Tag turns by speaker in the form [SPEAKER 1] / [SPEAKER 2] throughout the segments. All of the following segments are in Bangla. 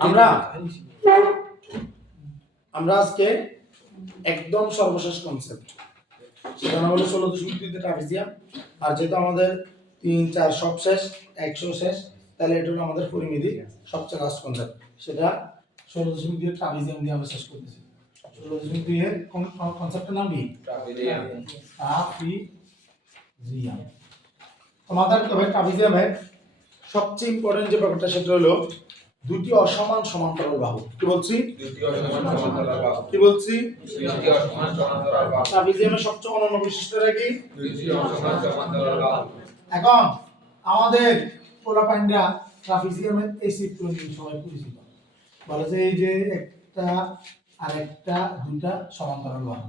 [SPEAKER 1] আমরা আমরা আজকে একদম সর্বশেষ কনসেপ্ট সেটা হলো ষোলো দশমিক দুইতে ট্রাফিজিয়াম আর যেহেতু আমাদের তিন চার সব শেষ একশো শেষ তাহলে এটা হলো আমাদের পরিমিতি সবচেয়ে লাস্ট কনসেপ্ট সেটা ষোলো দশমিক দুই ট্রাফিজিয়াম দিয়ে আমরা শেষ করতেছি। ষোলো দশমিক দুই এর কনসেপ্টের নাম কি? ট্রাফিজিয়াম তোমাদের তবে ট্রাফিজিয়ামের সবচেয়ে ইম্পর্টেন্ট যে ব্যাপারটা সেটা হলো দুটি অসমান সমান্তরাল বাহু। কি বলছি? কি বলছি? ট্রাফিজিয়ামের সবচেয়ে অনন্য বৈশিষ্ট্যটা কি? এখন আমাদের পোলাপাইন্ডা ট্রাফিজিয়ামের এই চিত্র নিয়ে সবাই পরিচিত। বলে যে এই যে একটা আর একটা দুইটা সমান্তরাল বাহু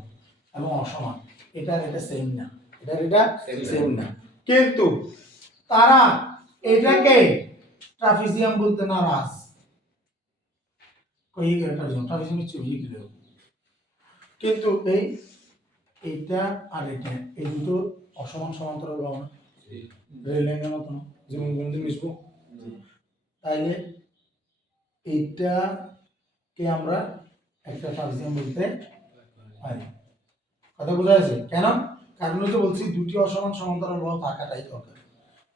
[SPEAKER 1] এবং অসমান এটা এটা সেম না। এটা এটা সেম না। কিন্তু তারা এটাকে ট্রাফিজিয়াম বলতে নারাজ। কই গেল ট্রাফিজিয়াম চুরি গেল। কিন্তু এই এইটা আর এটা এই দুটো অসমান সমান্তরাল বাহু না রেল লাইনের মতো না? যেমন বন্ধু মিশবো। তাইলে এইটাকে আমরা একটা ট্রাফিজিয়াম বলতে পারি। কথা বোঝা যাচ্ছে কেন? কারণ হচ্ছে বলছি দুটি অসমান সমান্তরাল বাহু থাকাটাই দরকার।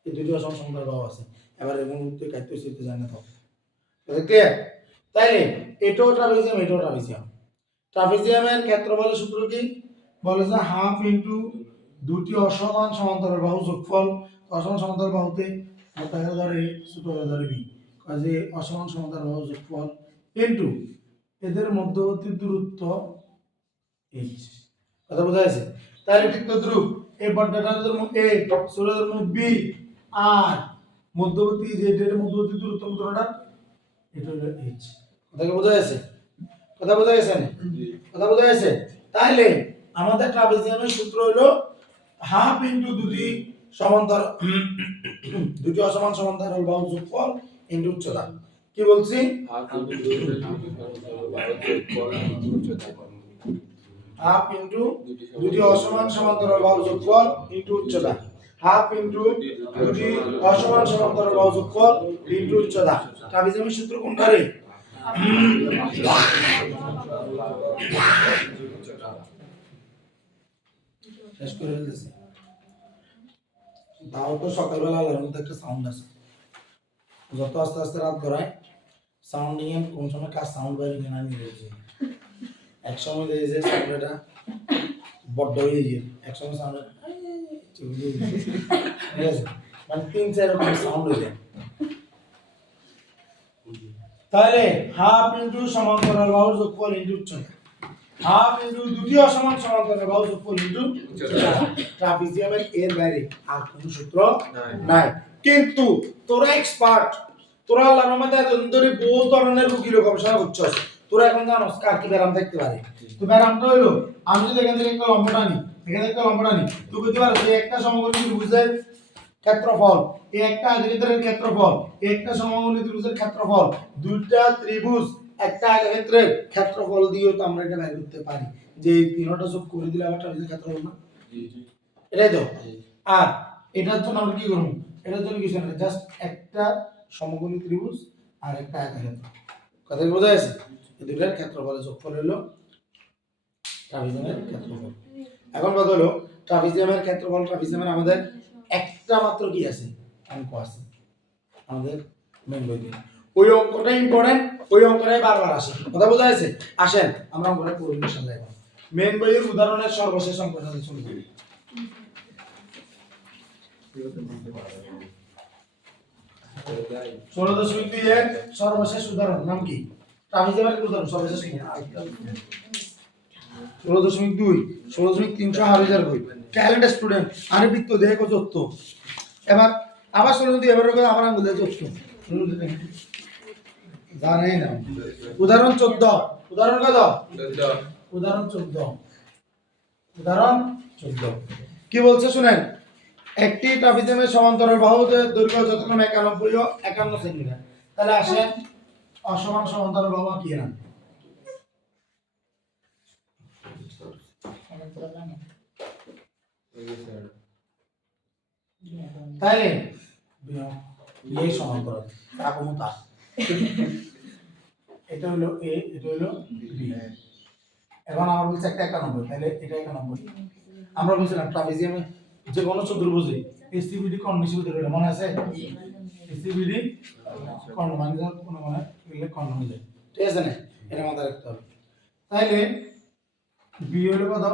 [SPEAKER 1] এই দুটি অসমান সমান্তরাল বাহু আছে। এবার এমন উত্তর কাটতে শিখতে জানে তো। ক্লিয়ার তাইলে, এটাও ট্রাফিজিয়াম এটাও ট্রাফিজিয়াম ট্রাফিজিয়ামের ক্ষেত্রফলের সূত্র কি? বলে যে হাফ ইন্টু দুটি অসমান সমান্তরাল বাহু যোগফল, অসমান সমান্তরাল বাহুতে মোটা হয়ে ধরে ছোট ধরে বি কাজে অসমান সমান্তরাল বাহু যোগফল ইন্টু এদের মধ্যবর্তী দূরত্ব এইচ কথা বোঝা যাচ্ছে তাহলে ঠিক তো ধ্রুব এই বর্ডাটা ধর্ম এ ষোলো ধর্ম বি আর মধ্যবর্তী যে এটার মধ্যবর্তী দূরত্ব মুদ্রাটা এটা হলো এইচ কথা বোঝা যাচ্ছে কথা বোঝা গেছে? কথা বোঝা গেছে? তাহলে আমাদের ট্রাপিজিয়ামের সূত্র হলো হাফ ইনটু দুটি সমান্তর দুটি অসমান সমান্তর হল বাহু যোগফল ইনটু উচ্চতা। কি বলছি? হাফ ইনটু দুটি অসমান সমান্তরাল বাহু যোগফল ইনটু উচ্চতা। হাফ ইনটু দুটি অসমান সমান্তরাল বাহু যোগফল ইনটু উচ্চতা। ট্রাপিজিয়ামের সূত্র কোনটা রে? শেষ করে ফেলেছি। তাও তো সকালবেলা আলার মধ্যে একটা সাউন্ড আছে। যত আস্তে আস্তে রাত গড়ায় সাউন্ডিং এর কোন সময় কাজ সাউন্ড বাইরে কিনা নিয়ে এক সময় দেখে যে সাউন্ডটা বড্ড হয়ে গিয়ে এক সময় সাউন্ড ঠিক আছে? মানে তিন চার রকম সাউন্ড হয়ে যায়। তাহলে হাফ ইন্টু সমান্তরাল বাহু যোগফল ইন্টু উচ্চতা হাফ ইন্টু দুটি অসমান সমান্তরাল বাহু যোগফল ইন্টু ট্রাপিজিয়ামের এর বাইরে আর কোনো সূত্র নাই। কিন্তু তোরা এক্সপার্ট তোরা আল্লাহর রহমতে এতদিন ধরে বহু ধরনের রোগীর গবেষণা করছস তোরা এখন জানোস কার কি ব্যারাম থাকতে পারে। তো ব্যারামটা হইল আমি যদি এখান থেকে একটা লম্বা টানি এখান থেকে একটা লম্বা টানি তুই বুঝতে পারো এই একটা সমকোণী ত্রিভুজের ক্ষেত্রফল এই একটা আয়তক্ষেত্রের ক্ষেত্রফল একটা সমকোণী ত্রিভুজের ক্ষেত্রফল দুইটা ত্রিভুজ একটা আয়তক্ষেত্রের ক্ষেত্রফল দিয়েও তো আমরা এটা বের করতে পারি। যে এই তিনটা সব করে দিলে আবার ট্রাপিজের ক্ষেত্রফল না। এটাই তো? আর এটার জন্য আমরা কি করব? এটার জন্য কিছু না জাস্ট একটা সমকোণী ত্রিভুজ আর একটা আয়তক্ষেত্র। কথা বোঝা এই দুটার ক্ষেত্রফলের যোগফল হলো ট্রাপিজিয়ামের ক্ষেত্রফল। এখন কথা হলো ট্রাপিজিয়ামের ক্ষেত্রফল ট্রাপিজিয়ামের আমাদের একটা মাত্র কি আছে? অঙ্ক আছে। আমাদের মেন বইতে ওই অঙ্কটা ইম্পর্টেন্ট ওই অঙ্কটাই বারবার আসে। কথা বোঝা যাচ্ছে আসেন, আমরা অঙ্কটা পড়ি ইনশাআল্লাহ এখন মেন বইয়ের উদাহরণের সর্বশেষ অঙ্কটা শুরু করি ষোলো দশমিক দুই এর সর্বশেষ উদাহরণ, নাম কি? ষোলো দশমিক দুই, ষোলো দশমিক তিনশো হাজার বই ট্যালেন্ট স্টুডেন্ট আরে বৃত্ত দেখো চত্ব এবার আবার ষোলো যদি এবার আবার আঙুল দিয়ে চত্ব জানে না। উদাহরণ চোদ্দ, উদাহরণ কত? উদাহরণ চোদ্দ। উদাহরণ চোদ্দ। কি বলছে শুনেন? একটি ট্রাফিজিয়ামের সমান্তরাল বাহুদের দৈর্ঘ্য যতক্ষণ একানব্বই একান্ন সেন্টিমিটার। তাহলে আসেন অসমান সমান্তরাল বাহু কি না তাইলে এই সমান্তরাল। তা কোনো তা এটা হলো এ, এটা হলো বি। এখন আমার বলছে একটা একানব্বই তাহলে এটা একানব্বই আমরা বলছিলাম ট্রাপিজিয়ামে যে কোনো চতুর্ভুজে এসিবিডি ধরে মনে আছে? এসিবিডি কর্ণ মানে কোনো মানে এগুলো কর্ণ হয়ে যায় ঠিক আছে না? এটা মাথায় রাখতে হবে। তাইলে বি হলো কত?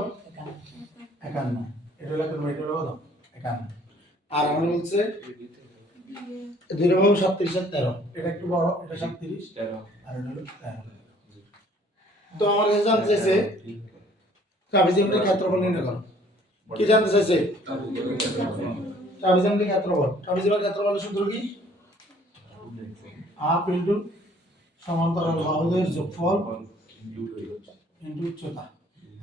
[SPEAKER 1] একান্ন। এটা হলো একান্ন এটা হলো কত? একান্ন। আর আমার বলছে দুইটা বাবু সাতত্রিশ আর তেরো। এটা একটু বড় এটা সাতত্রিশ। আর এটা হলো তেরো। তো আমার কাছে জানতে চাইছে ট্রাপিজিয়ামটির ক্ষেত্রফল নির্ণয় করো। কি জানতে চাইছে? ট্রাপিজিয়ামটির ক্ষেত্রফল। ট্রাপিজিয়ামের ক্ষেত্রফলের সূত্র কি? হাফ ইন্টু সমান্তরাল বাহুদের যোগফল ইন্টু উচ্চতা।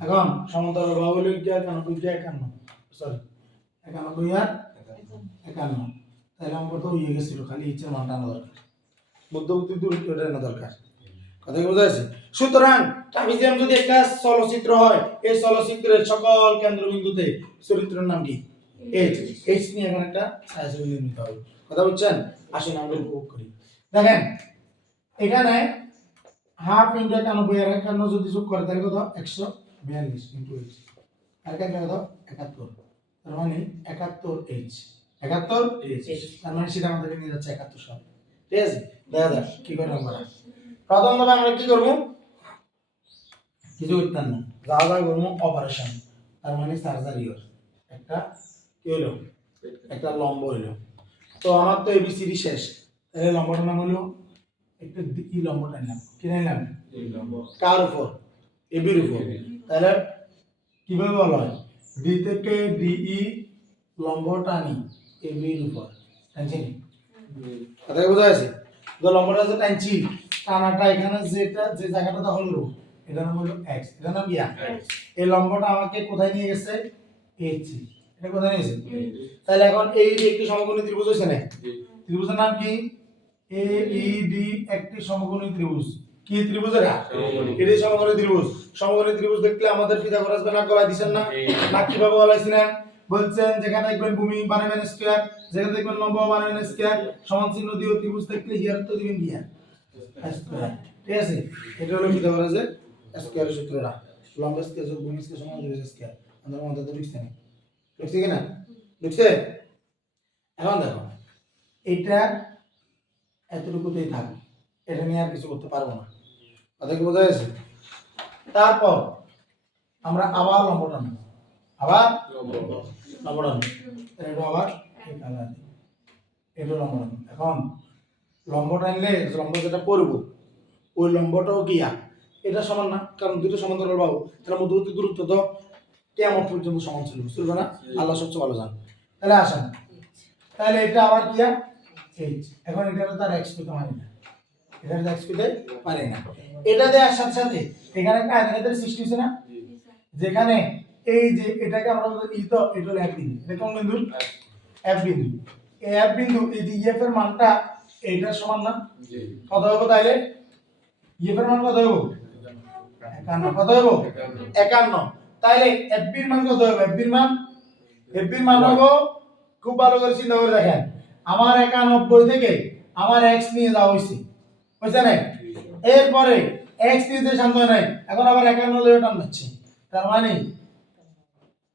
[SPEAKER 1] এখন সমান্তরাল বাহু হলো কি? একানব্বই কি একান্ন। সরি একানব্বই আর একান্ন। তাহলে আমার তো ইয়ে গেছিল, খালি ইচ্ছের মানটা আনা দরকার। মধ্যবর্তী দূরত্বটা আনা দরকার। কথা কি বোঝা যাচ্ছে? সুতরাং ট্রাপিজিয়াম যদি একটা চলচ্চিত্র হয়, এই চলচ্চিত্রের সকল কেন্দ্রবিন্দুতে চরিত্রের নাম কি? এইচ এইচ নিয়ে এখন একটা ছায়াছবি নির্মিত হবে। কথা বুঝছেন? আসুন, আমরা উপভোগ করি। দেখেন এখানে হাফ ইন্টু একানব্বই আর একান্ন যদি যোগ করে তাহলে কত? একশো বিয়াল্লিশ ইন্টু এইচ আর এখানে কত? একাত্তর। তার মানে একাত্তর এইচ একাত্তর এইচ তার মানে সেটা আমাদেরকে নিয়ে যাচ্ছে একাত্তর সাল। ঠিক আছে? দেখা যাক কি করে আমরা প্রথম ধাপে আমরা কি করব? কিছু করতাম না যাওয়া যাওয়া করব অপারেশন তার মানে সার্জারি ওর একটা কি হলো? একটা লম্ব হইল তো আমার তো এবিসিডি শেষ। তাহলে লম্বটার নাম হলো একটা ই লম্বটা নিলাম কি নিলাম কার উপর? এবির উপর। তাহলে কীভাবে বলা হয়? ডি থেকে ডিই লম্ব টানি এবির উপর। টানছি নি? কথা বোঝা যাচ্ছে তো লম্বটা যে টানছি টানাটা এখানে যেটা যে জায়গাটা দখল করব এটার নাম হলো এক্স এটার নাম ইয়া এই লম্বটা আমাকে কোথায় নিয়ে গেছে? এইচ এটা কোথায় নিয়ে গেছে? তাহলে এখন এই যে একটি সমকোণী ত্রিভুজ হয়েছে না? ত্রিভুজের নাম কি? এ ই ডি একটি সমকোণী ত্রিভুজ। কি ত্রিভুজ এটা? এটি সমকোণী ত্রিভুজ। সমকোণী ত্রিভুজ দেখলে আমাদের পিথাগোরাস নাক গলায় দিছেন না? নাক কীভাবে গলাইছিলেন বলছেন যেখানে দেখবেন ভূমি বানাবেন স্কয়ার যেখানে দেখবেন লম্ব বানাবেন স্কয়ার সমান চিহ্ন দিয়ে ত্রিভুজ দেখলে হিয়ার তো দিবেন হিয়ার ঠিক আছে? এটা হলো পিথাগোরাসের স্কয়ারের সূত্রটা। লম্ব স্কয়ার যোগ ভূমি স্কয়ার সমান ত্রিভুজ স্কয়ার আমাদের মধ্যে তো লিখছে না। লিখছে কিনা লিখছে? এখন দেখো। এটা এতটুকুতেই থাকবে এটা নিয়ে আর কিছু করতে পারব না। কথা কি বোঝা গেছে? তারপর আমরা আবার লম্বটা নেব। আবার লম্বটা নেব। এটা আবার। এটা লম্বটা নেব। এখন লম্বটা নিলে লম্ব যেটা পড়ব ওই লম্বটাও গিয়া এটা সমান না, কারণ দুটো সমান্তরাল বাহু। তাহলে মধ্যবর্তী দূরত্ব তো কেমন পর্যন্ত সমান ছিল, বুঝতে না? আল্লাহ সবচেয়ে ভালো জান। তাহলে আসেন। তাহলে এটা আবার কিয়া এইচ এখন এটা তার এক্স পেতে পারি না এটা এক্স পেতে পারি না। এটা দেওয়ার সাথে সাথে এখানে একটা আয়তক্ষেত্রের সৃষ্টি হচ্ছে না? যেখানে এই যে এটাকে আমরা বলতে ই তো এটা হলো এক বিন্দু। এটা কোন বিন্দু? এফ বিন্দু। এই এফ বিন্দু এই যে ইএফ এর মানটা এইটার সমান না? কত হবে তাইলে? ইএফ এর মান কত হবে? একান্ন। কত হবে? একান্ন। তাইলে এফবির মান কত হবে? এফবির মান? এফবির মান হবে? খুব ভালো করে চিন্তা করে দেখেন। আমার একানব্বই থেকে আমার এক্স নিয়ে যাওয়া হয়েছে বুঝছে না এরপরে এক্স নিতে শান্ত নাই, এখন আবার একান্ন ধরে টান যাচ্ছে তার মানে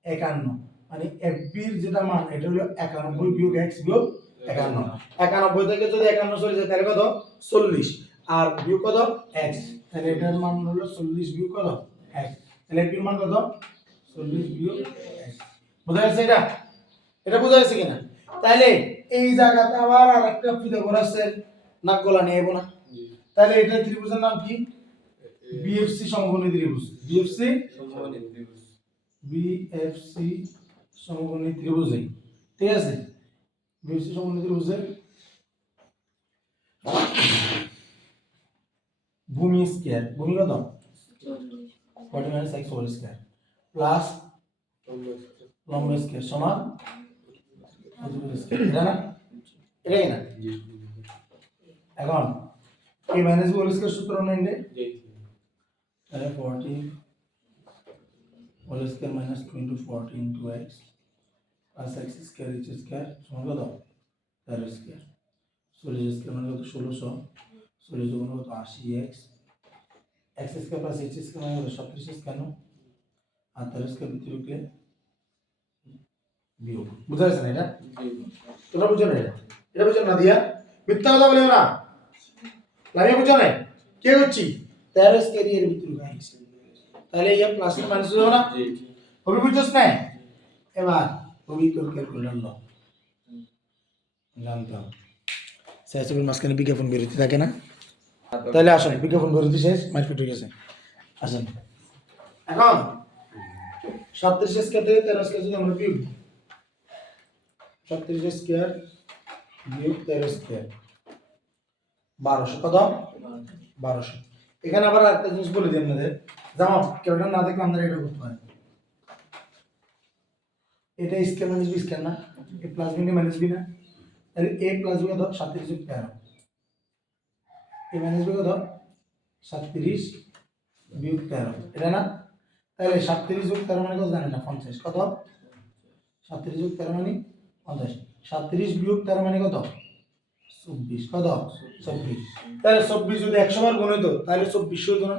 [SPEAKER 1] একান্ন। মানে এফবির যেটা মান, এটা হলো একানব্বই বিয়োগ এক্স বিয়োগ একান্ন। একানব্বই থেকে যদি একান্ন চলে যায়, তাহলে কত? চল্লিশ। আর বিয়োগ কত? এক্স তাহলে এটার মান হলো চল্লিশ বিয়োগ কত? এক্স তাহলে এফবির মান কত? চল্লিশ বিয়োগ এক্স বোঝা যাচ্ছে এটা? এটা বোঝা যাচ্ছে কিনা? তাহলে এই জায়গাতে আবার আর একটা পিথাগোরাসের নাক গলা নিয়ে না। তাহলে এটা ত্রিভুজের নাম কি? বিএফসি সমকোণী ত্রিভুজ। বিএফসি বিএফসি সমকোণী ত্রিভুজে। ঠিক আছে? বিএফসি সমকোণী ত্রিভুজে ভূমি স্কয়ার। ভূমি কত? Forty minus X whole square. Plus লম্ব স্কয়ার সমান এটা না এটা কি না এখন এই মাইনাস হোল স্কয়ার সূত্র নেই তাহলে forty whole square minus two into forty into X plus X square H square সমান কত তেরো স্কোয়ার চল্লিশ স্কোয়ার মানে কত ষোলোশো চল্লিশ গুণ কত আশি X X square plus H square মানে কত সত্রিশ স্কোয়ার আর তেরো স্কোয়ার ভিতরে বিয়োগ বুঝা যাচ্ছে না এটা? তোমরা বুঝো না এটা? এটা বুঝো না দিয়া মিথ্যা কথা বলিও না। লামিয়া বুঝো না? কে করছি তেরো স্কোয়ার এর ভিতরে তাহলে এই প্লাস মাইনাস হবে না? হবি বুঝছস না? এবার হবি তোর ক্যালকুলেটর ল জানতাম সাইসবের মাঝখানে বিজ্ঞাপন বেরোতে থাকে না? তাহলে আসুন বিজ্ঞাপন বেরোতে শেষ মারপিট হয়ে গেছে। আসেন। এখন সাতত্রিশ স্কোয়ার থেকে তেরো স্কোয়ার যদি আমরা বিয়োগ সাতত্রিশ স্কোয়ার বিয়োগ তেরো স্কোয়ার। বারোশো কত বারোশো। এখানে আবার একটা জিনিস বলে দিই আপনাদের। যেমন কেউ না দেখলে আপনারা এটা করতে পারেন। এটা স্কেল মাইনাস বি স্কেল না। A plus B minus B না। তাহলে এ প্লাস বি কত? সাতত্রিশ যোগ তেরো। এ মাইনাস বি কত? সাতত্রিশ বিয়োগ তেরো। এটা না? তাহলে সাতত্রিশ যোগ তেরো মানে কত জানেন না? পঞ্চাশ। কত? সাতত্রিশ যোগ তেরো মানে পঞ্চাশ। সাতত্রিশ বিয়োগ তেরো মানে কত? চব্বিশ। কত? চব্বিশ। তাহলে চব্বিশ যদি একশো বার গুণ হইতো তাহলে চব্বিশ হইতো না।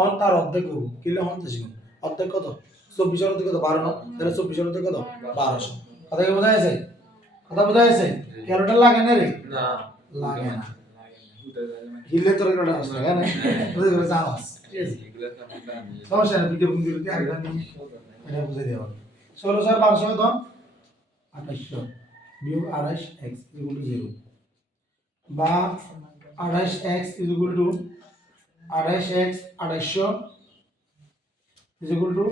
[SPEAKER 1] অন তার অর্ধেক হব কিলো পঞ্চাশ গুণ। অর্ধেক কত? চব্বিশের অর্ধেক কত? বারো। না তাহলে চব্বিশের অর্ধেক কত? বারোশো। কথা কি বোঝা গেছে? কথা বোঝা গেছে? ক্যালোটা লাগে না রে?
[SPEAKER 2] না।
[SPEAKER 1] লাগে না। হিললে তোর একটা আসে লাগে না? জানাস ঠিক আছে। সমস্যা নেই বিজ্ঞাপন দিলে আরেকটা এটা বুঝে দেওয়া ষোলো হাজার বারোশো কত? আঠাশশো বিয়োগ আড়াইশ এক্স টু জিরো বা আড়াইশ এক্স ইজ টু আড়াইশ এক্স আড়াইশো ইজ টু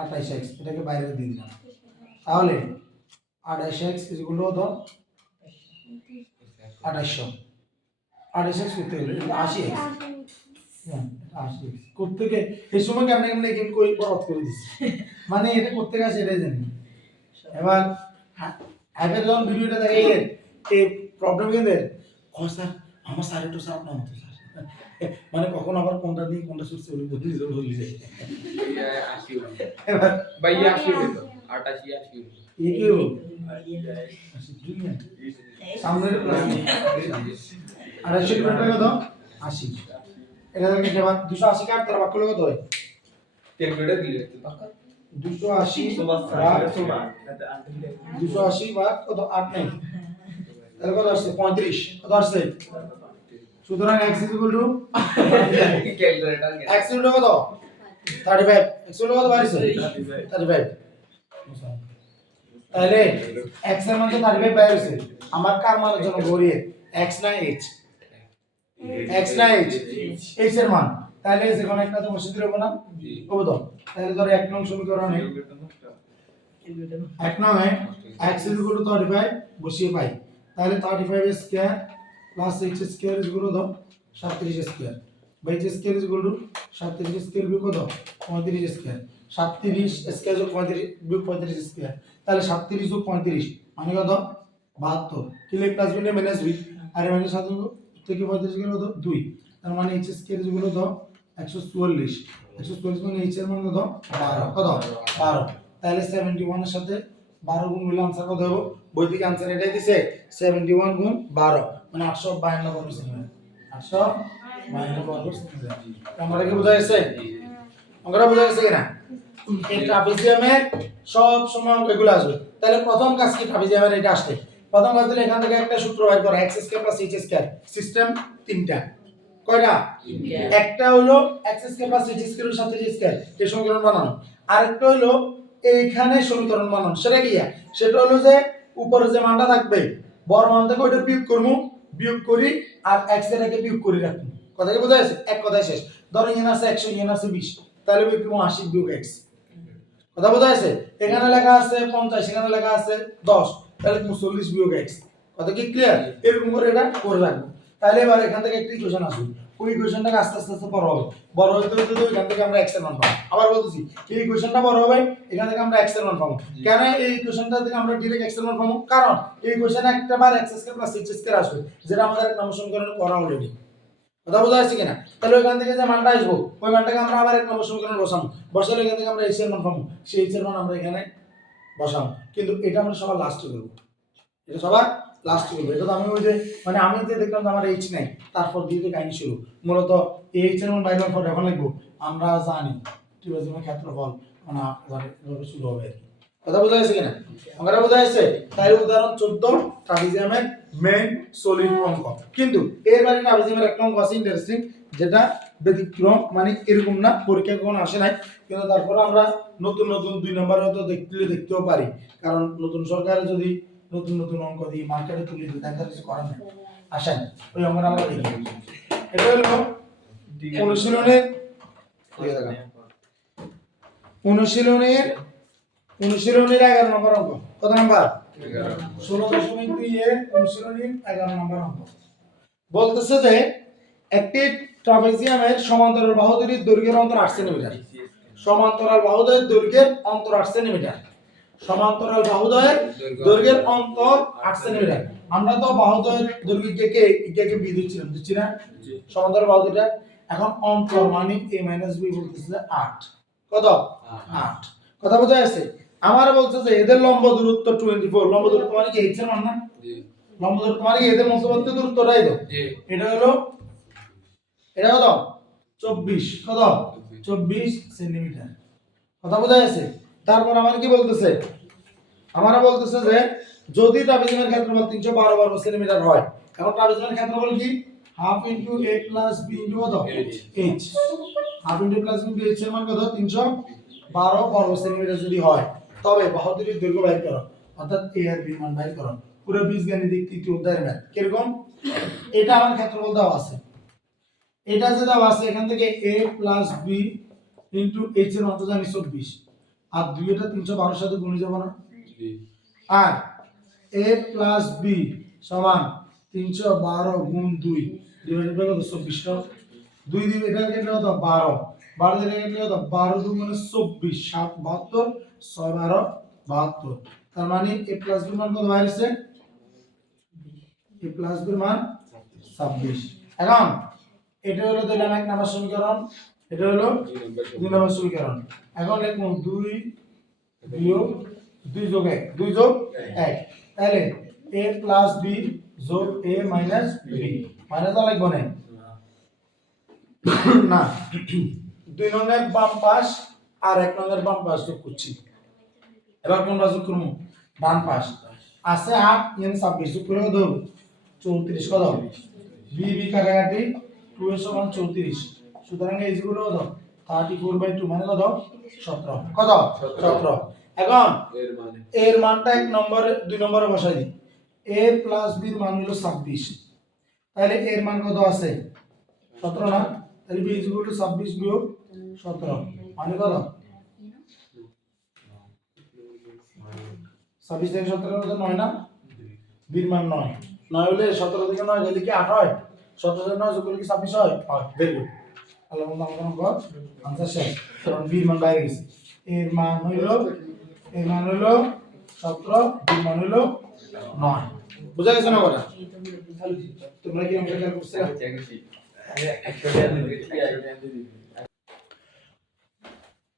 [SPEAKER 1] আঠাইশ এক্স। এটাকে বাইরে দিয়ে দিলাম। তাহলে আড়াইশ এক্স ইজ ইকুয়াল টু কত? আড়াইশো আড়াইশ এক্স করতে গেলে আশি এক্স। হ্যাঁ, করে? দিচ্ছি। মানে এটা এটাই এবার হ্যাপের যখন ভিডিওটা দেখাইলেন। এই প্রবলেম কেন্দ্রের হয় স্যার আমার স্যার একটু স্যার আপনার মতো স্যার। মানে কখন আবার কোনটা দিয়ে কোনটা শুনছে বলে বলি নিজে বলি যায়
[SPEAKER 2] ভাইয়া আসি আটাশি
[SPEAKER 1] আসি সামনের আড়াইশো কিলোমিটার আশি। এটা দুশো আশি কাট তার বাক্য কত হয়?
[SPEAKER 2] তেল বেড়ে দিলে
[SPEAKER 1] দুশো আশি দুশো আশি বা কত আট নেই। তাহলে কত আসছে? পঁয়ত্রিশ। কত আসছে? সুতরাং X is equal to X equal কত? থার্টি ফাইভ এক্স ইকুয়াল কত বাড়ছে? থার্টি ফাইভ তাহলে এক্সের মান তো থার্টি ফাইভ বাইরে আমার কার মানের জন্য গড়িয়ে? এক্স না এইচ এক্স না এইচ এইচ এর মান। তাহলে যেখানে একটা তো বসে দিলে না? কবে তো তাহলে ধর এক নং সমীকরণে এক। নং এ x ইকুয়াল টু 35 বসিয়ে পাই। তাহলে 35 square plus h square is equal to 37 square by h square is equal to 37 square বিয়োগ কত? 35 স্কয়ার 37 স্কয়ার যোগ 35 বিয়োগ 35 স্কয়ার তাহলে 37 যোগ 35 মানে কত? 72 কিলে প্লাস বিনে মাইনাস বি আর মানে 7 থেকে 35 গেলে কত? 2 তার মানে h স্কয়ার ইজ একশো চুয়াল্লিশ। একশো চুয়াল্লিশ মানে বারো। কত? বারো। তাহলে ওয়ানের সাথে বারো গুণ মিলে কত বৈদিক সেভেন্টি ওয়ান গুণ বারো। মানে আটশো আটশো কি বোঝা গেছে বোঝা এই সব সময় অঙ্ক এগুলো আসবে। তাহলে প্রথম কাজ কি ট্রাপিজিয়ামের? এটা আসলে প্রথম কাজ এখান থেকে একটা সূত্র বাইর করা সিস্টেম তিনটা। কয়টা? একটা হলো x স্কয়ার প্লাস স্কয়ারের সাথে h স্কয়ার এই সমীকরণ বানানো। আরেকটা হলো এইখানে সমীকরণ বানানো। সেটা কি? সেটা হলো যে উপরে যে মানটা থাকবে বড় মান থেকে ওইটা বিয়োগ করব বিয়োগ করি আর x এর আগে বিয়োগ করে রাখব। কথা কি বোঝা যাচ্ছে এক কথায় শেষ। ধরো ইয়েন আছে একশো ইয়েন আছে বিশ। তাহলে বিয়োগ আশি বিয়োগ এক্স কথা বোঝা যাচ্ছে এখানে লেখা আছে পঞ্চাশ এখানে লেখা আছে দশ। তাহলে তুমি চল্লিশ বিয়োগ এক্স কথা কি ক্লিয়ার এরকম করে এটা করে রাখব। তাহলে এবার এখান থেকে একটা ইকুয়েশন আসবে ওই ইকুয়েশনটাকে আস্তে আস্তে আস্তে বড় হবে। বড় হতে হতে তো এখান থেকে আমরা এক্সের মান পাবো। আবার বলতেছি এই ইকুয়েশনটা বড় হবে এখান থেকে আমরা এক্সের মান পাবো। কেন এই ইকুয়েশনটা থেকে আমরা ডাইরেক্ট এক্সের মান পাবো? কারণ এই ইকুয়েশনে একটা বার X square plus H square আসবে যেটা আমাদের এক নম্বর সমীকরণে করা অলরেডি কথা বোঝা যাচ্ছে কিনা? তাহলে ওইখান থেকে যে মানটা আসব ওই মানটাকে আমরা আবার এক নম্বর সমীকরণে বসাবো। বসালে এখান থেকে আমরা এইচ এর মান পাবো। সেই এইচ এর মান আমরা এখানে বসানো কিন্তু এটা আমরা সবার লাস্টে করব। এটা সবার লাস্টে করব এটা তো আমি ওই যে মানে আমি যে দেখলাম যে আমার এইচ নাই, তারপর দিয়ে তো কাহিনী শুরু। মূলত এইচ এর মান বাইরে হওয়ার পর এখন লিখব। আমরা জানি ট্রিপেজিয়ামের ক্ষেত্রফল মানে আপনার এভাবে শুরু হবে আর কি। কথা বোঝা যাচ্ছে কিনা? আমরা বোঝা যাচ্ছে তাই উদাহরণ চোদ্দ ট্রাপিজিয়ামের মেন সলিড অঙ্ক। কিন্তু এর বাইরে একটা অঙ্ক আছে ইন্টারেস্টিং যেটা ব্যতিক্রম মানে এরকম না, পরীক্ষা কখনো আসে নাই, কিন্তু তারপরে আমরা নতুন নতুন দুই নম্বর হয়তো দেখলে দেখতেও পারি। কারণ নতুন সরকারে যদি নতুন নতুন অঙ্ক দিয়ে মার্কেটে তুলে দিই তাহলে তার কিছু করার নেই। আসেন, ওই অঙ্কটা আমরা দেখি। এটা হলো অনুশীলনের অনুশীলনের অনুশীলনের এগারো নম্বর অঙ্ক। কত নম্বর? ষোলো দশমিক দুই এর অনুশীলনীর এগারো নম্বর অঙ্ক। বলতেছে যে, একটি ট্রাপেজিয়ামের সমান্তরাল বাহু দুটির দৈর্ঘ্যের অন্তর আট সেন্টিমিটার। সমান্তরাল বাহুদ্বয়ের দৈর্ঘ্যের অন্তর আট সেন্টিমিটার। সমান্তরাল বাহুদ্বয়ের দৈর্ঘ্যের অন্তর আট সেন্টিমিটার। আমরা তো বাহুদ্বয়ের দৈর্ঘ্য কে কে কে কে বি দিচ্ছিলাম দিচ্ছি না? সমান্তরাল বাহু দুটা এখন অন্তর মানে এ মাইনাস বি বলতেছে যে আট। কত? আট। কথা বোঝা যাচ্ছে? আমার বলছে যে এদের লম্ব দূরত্ব টোয়েন্টি ফোর লম্ব দূরত্ব মানে কি? এইচ এর মান না? লম্ব দূরত্ব মানে কি? এদের মধ্যবর্তী দূরত্বটাই তো। এটা হলো এটা কত? চব্বিশ। কত? চব্বিশ সেন্টিমিটার। কথা বোঝা যাচ্ছে? তারপর আমার কি বলতেছে? আমারা বলতেছে যে যদি ট্রাপিজিয়ামের ক্ষেত্রফল তিনশো বারো বারো সেন্টিমিটার হয় এখন ট্রাপিজিয়ামের ক্ষেত্রফল কি? Half into A plus B into কত? H half into plus into H এর মান কত? তিনশো বারো বর্গ সেন্টিমিটার যদি হয় তবে বাহুদ্রির দৈর্ঘ্য বাইর করো। অর্থাৎ এ আর বি মান বাইর করো। পুরো বীজগণিতিক তৃতীয় অধ্যায়ের ম্যাথ। কীরকম? এটা আমার ক্ষেত্রফল দেওয়া আছে। এটা যে দেওয়া আছে এখান থেকে A plus B into H এর অন্ত জানি চব্বিশ। আর দুই এটা তিনশো বারোর সাথে গুণে যাব না? আর এ প্লাস বি সমান তিনশো বারো গুণ দুই ডিভাইডেড বাই কত? চব্বিশ দুই দিবে এটা কেটে কত বারো। বারো দিলে কেটে কত বারো দু মানে চব্বিশ সাত বাহাত্তর ছয় বারো বাহাত্তর। তার মানে এ প্লাস বির মান কত বাইরেছে এ প্লাস বির মান ছাব্বিশ। এখন এটা হলো দিলাম এক নাম্বার সমীকরণ। এটা হলো দুই নম্বর সমীকরণ। এখন লিখব দুই বিয়োগ দুই যোগ এক, দুই যোগ এক। তাহলে এ প্লাস বি যোগ এ মাইনাস বি। মাইনাস লাগবো না। না। দুই নঙ্গের বাম পাশ আর এক নঙ্গের বাম পাশ যোগ করছি। এবার কোন যোগ করব? ডান পাশ। আছে আট মানে ছাব্বিশ, যোগ করে কত চৌত্রিশ কত বি বি কাটাকাটি, টু এর সমান চৌত্রিশ। সুতরাং এই যেগুলো কত? থার্টি ফোর বাই টু মানে কত? সতেরো। কত? সতেরো। এখন
[SPEAKER 2] এর মানে।
[SPEAKER 1] এর মানটা এক নম্বরে দুই নম্বরে বসাই দিই। এ প্লাস বির মান হলো ছাব্বিশ। তাহলে এর মান কত আছে? সতেরো না? তাহলে বি ইকুয়াল টু ছাব্বিশ বিয়োগ সতেরো। মানে কত? ছাব্বিশ থেকে সতেরো মধ্যে নয় না? বির মান নয়। নয় হলে সতেরো থেকে নয় গেলে কি আট হয়? সতেরো থেকে নয় যোগ করলে কি ছাব্বিশ হয়? হয় ভেরি গুড আল্লাহ গেছে। এর এর গেছে না তোমরা কি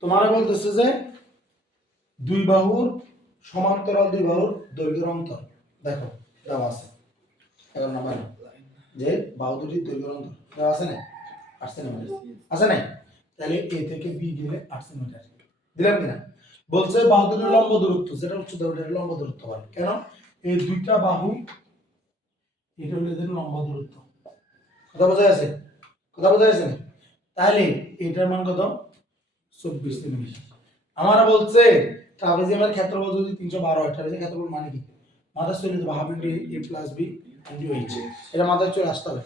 [SPEAKER 1] তোমারা বলতেছে যে দুই বাহুর সমান্তরাল, দুই বাহুর দৈর্ঘ্যের অন্তর। দেখো, দেওয়া আছে। এগারো যে বাহু দুটির দৈর্ঘ্যের অন্তর। দেওয়া আছে না? আট সেন্টিমিটার আছে না তাহলে এ থেকে বি গেলে আট সেন্টিমিটার দিলাম কিনা? বলছে লম্ব দূরত্ব যেটা উচ্চতা লম্ব দূরত্ব হয় কেন? এই দুইটা বাহু এটা হলো এদের লম্ব দূরত্ব। কথা বোঝা যাচ্ছে কথা বোঝা যাচ্ছে না? তাহলে এটার মান কত? চব্বিশ সেন্টিমিটার আমারা বলছে ট্রাপেজিয়ামের ক্ষেত্রফল যদি তিনশো বারো হয় ট্রাপেজিয়ামের ক্ষেত্রফল মানে কি? মাথায় চলে যাবে half into A plus B into H. এটা মাথায় চলে আসতে হবে।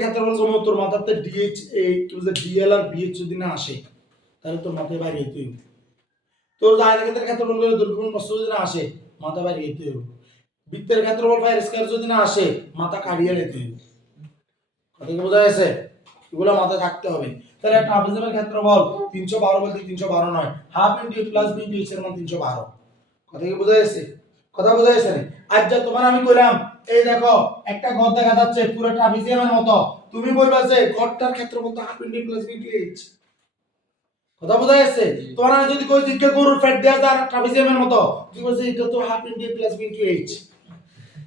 [SPEAKER 1] ক্ষেত্রফল সময় তোর মাথাতে ডিএইচ বলছে ডিএল আর বিএইচ যদি না আসে, তাহলে তোর মাথায় বাইরে হবে তোর ক্ষেত্রফল করে দুর্গুণ যদি না আসে, মাথা বাইরে হবে বৃত্তের ফায়ার যদি না আসে, মাথা হবে কথা কি বোঝা গেছে? এগুলো মাথায় থাকতে হবে। তাহলে ট্রাপিজিয়ামের ক্ষেত্রফল তিনশো বারো বলতে তিনশো বারো নয়। Half into plus B into এর তিনশো বারো। কথা কি বোঝা গেছে? কথা বোঝা গেছে না? আজ যা তোমার আমি কইলাম এই দেখো একটা ঘর দেখা যাচ্ছে পুরো ট্রাপিজিয়ামের মতো। তুমি বলবা যে ঘরটার ক্ষেত্রফল তো half into plus into H কথা বোঝা যাচ্ছে তোমার আমি যদি কই জিজ্ঞেস গরুর ফ্যাট দেওয়া যায় ট্রাপিজিয়ামের মতো তুই বলছিস এটা তো half into plus into H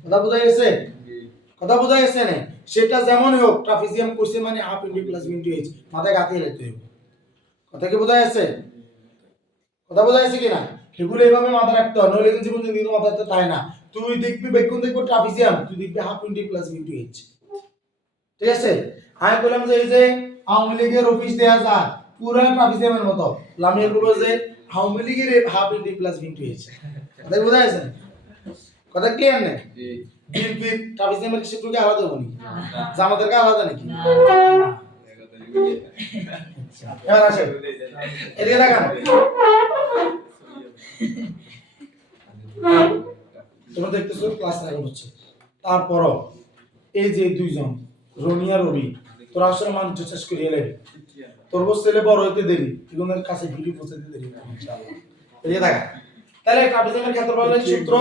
[SPEAKER 1] কথা বোঝা যাচ্ছে কথা বোঝা যাচ্ছে না? সেটা যেমনই হোক ট্রাপিজিয়াম করছে মানে half into plus into H মাথায় গাতিয়ে রাখতে হবে। কথা কি বোঝা যাচ্ছে কথা বোঝা যাচ্ছে কিনা সেগুলো এইভাবে মাথায় রাখতে হয় নইলে জীবন কিন্তু মাথায় তো তাই না? তুই দেখবি বেগুন দেখব ট্রাপিজিয়াম তুই দেখবি half into plus into H ঠিক আছে? আমি বললাম যে এই যে আওয়ামী লীগের অফিস দেয়া যায় পুরো ট্রাফিজিয়ামের মতো। লামিয়া বলব যে আওয়ামী লীগের হাফ ইন্টু প্লাস বিন্টু হয়েছে কথা বোঝা যাচ্ছে কথা ক্লিয়ার
[SPEAKER 2] জি।
[SPEAKER 1] বিএনপি ট্রাফিজিয়ামের কিছু একটু কি আলাদা হবনি জামাতের কে আলাদা নাকি? এবার আসে এদিকে দেখান তোমরা ক্লাস হচ্ছে। এই যে দুইজন রবি, তোরা আসলে মানুষ তোর বস ছেলে বড় হইতে দেরি কাছে ভিডিও পৌঁছাতে দেরি তাহলে ক্ষেত্রফলের সূত্র,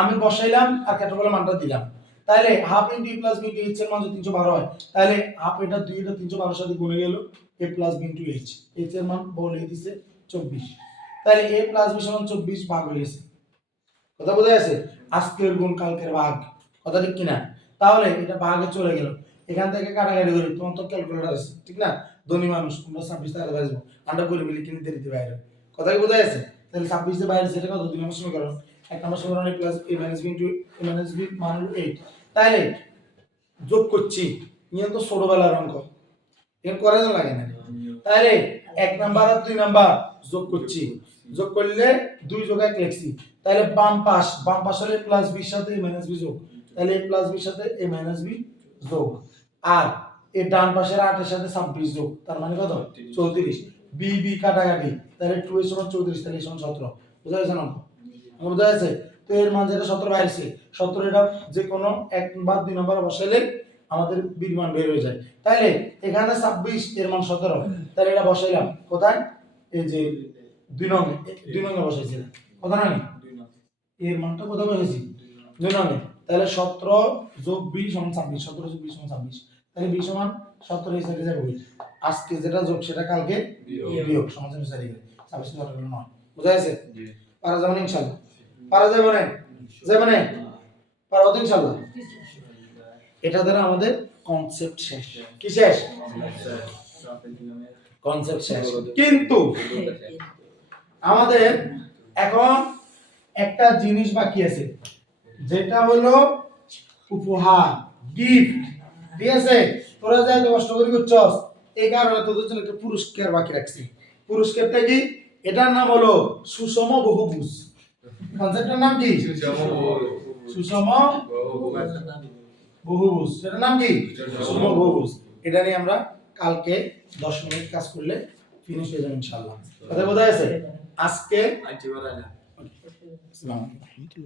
[SPEAKER 1] আমি বসাইলাম আর ক্ষেত্রফলের মানটা দিলাম। তাহলে half into plus B H এর মান যদি তিনশো বারো হয়, তাহলে হাফ এটা দুই এটা তিনশো বারোর সাথে গুণে গেল A plus B H H এর মান বলে দিছে চব্বিশ। তাহলে এ প্লাস বি সমান চব্বিশ ভাগ হয়ে গেছে। কথা বোঝা যাচ্ছে আজকের গুণ, কালকের ভাগ। কথা ঠিক কিনা? তাহলে এটা ভাগে চলে গেল। এখান থেকে কাটাকাটি করি। তোমার তো ক্যালকুলেটার আছে, ঠিক না? ধনী মানুষ তোমরা ছাব্বিশ টাকা বাজবো আন্ডা করে মিলে কিনে দিতে বাইরে। কথা কি বোঝা যাচ্ছে তাহলে ছাব্বিশ বাইরে সেটা কত? দুই নম্বর সমীকরণ। এক নম্বর সমীকরণ plus A minus B into A minus B মান এইট তাহলে যোগ করছি। নিয়ে তো ছোটবেলার অঙ্ক। এর করে লাগে না? তাহলে এক নাম্বার আর দুই নাম্বার যোগ করছি। যোগ করলে দুই যোগ এক লিখছি তাহলে বাম পাশ বাম পাশ হলে প্লাস বির সাথে এ মাইনাস বি যোগ। তাহলে এ প্লাস বির সাথে এ মাইনাস বি যোগ। আর এ ডান পাশের আটের সাথে ছাব্বিশ যোগ। তার মানে কত? চৌত্রিশ। বি বি কাটাকাটি। তাহলে টু এর সমান চৌত্রিশ তাহলে সমান সতেরো। বোঝা যাচ্ছে না? বোঝা যাচ্ছে তো এর মান যেটা সতেরো বাইরছে সতেরো এটা যে কোনো এক বা দুই নম্বর বসাইলে আমাদের বির মান বের হয়ে যায়। তাহলে এখানে ছাব্বিশ এর মান সতেরো। তাহলে এটা বসাইলাম। কোথায়? এই যে দুই নং দুই নঙ্গে বসাইছিলাম। কথা না এর মানটা কোথায় বসাইছি? দুই নঙ্গে তাহলে সতেরো যোগ বিশ সমান ছাব্বিশ সতেরো যোগ বিশ সমান ছাব্বিশ। তাহলে বিশ সমান সতেরো হিসাবে যাবে। আজকে যেটা যোগ সেটা কালকে বিয়োগ। সমাজ অনুসারে ছাব্বিশ সতেরো নয়। বোঝা গেছে? পারা যাবে না ইনশাল্লাহ পারা যাবে না? যাবে না? পারা ইনশাল্লাহ এটা দ্বারা আমাদের কনসেপ্ট শেষ। কি শেষ? কনসেপ্ট শেষ কিন্তু আমাদের এখন একটা জিনিস বাকি আছে যেটা হলো উপহার গিফট ঠিক আছে? তোরা যাই কষ্ট করে করছস এই কারণে তোদের জন্য একটা পুরস্কার বাকি রাখছি। পুরস্কারটা কি? এটার নাম হলো সুষম বহুভুজ। কনসেপ্টের নাম কি? সুষম বহুভুজ। সেটার নাম কি? সুষম বহুভুজ। এটা নিয়ে আমরা কালকে দশ মিনিট কাজ করলে ফিনিশ হয়ে যাবে ইনশাল্লাহ কথা বোঝা আছে? আজকে আসসালামু আলাইকুম।